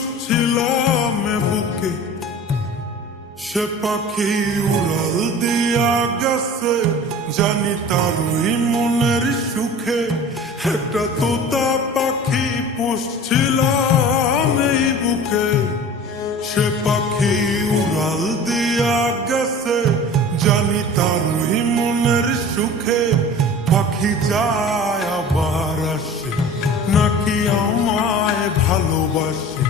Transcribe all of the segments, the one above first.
পুষছিলাম বুকে, সে পাখি উড়াল দিয়া গেছে, জানি তারই মনের সুখে। একটা তোতা পাখি পুষছিলাম এই বুকে, সে পাখি উড়াল দিয়া গেছে, জানি তারই মনের সুখে। পাখি যায় আবার আসে, নাকি আমায় ভালোবাসে,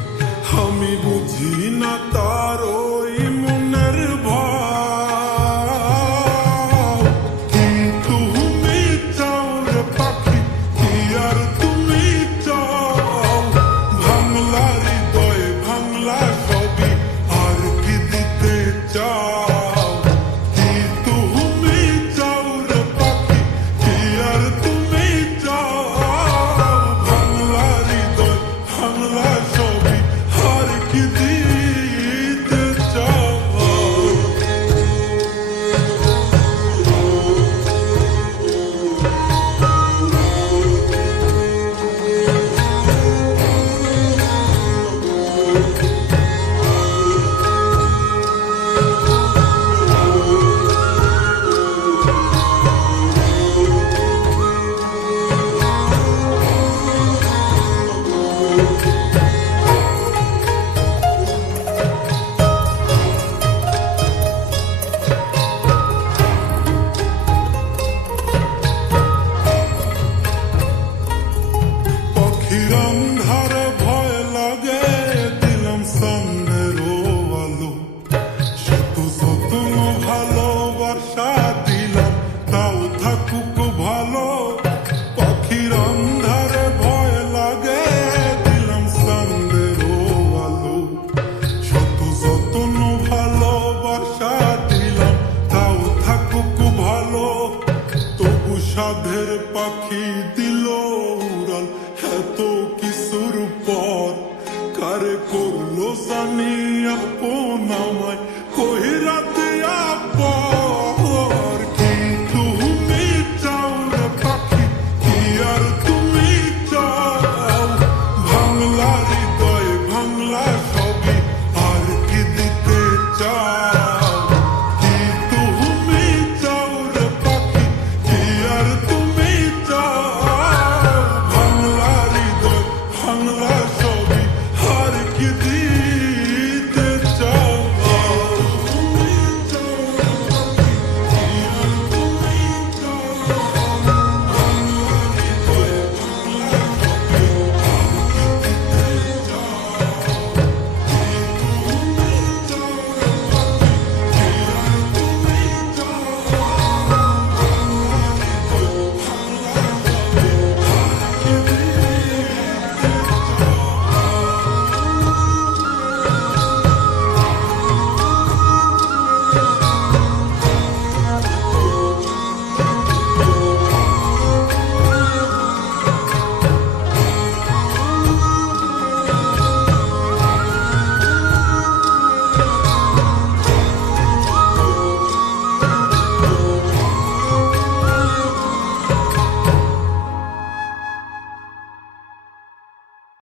আমি বুঝি না তার ওই মনের ভাব। কি তুমি চাও রে পাখি, কি আর তুমি চাও? ভাঙলা হৃদয় ভাঙলা সবই, আর কি দিতে চাও? কি তুমি চাও রে পাখি, কি আর তুমি চাও? ভাঙলা হৃদয় ভাঙলা সবই, আর কি দিতে চাও? পাখির অন্ধারে ভয় লাগে, দিলাম সন্ধ্যেরও আলো। শত শত ভালোবাসা দিলাম, তাও থাকুক ভালো। পাখির অন্ধারে ভয় লাগে, দিলাম সন্ধ্যেরও আলো। শত শত ভালোবাসা দিলাম, তাও থাকুক ভালো। তবু সাধের পাখি দিল উড়াল, এত কিছুর পর কারে করলো জানি আপন আমায়।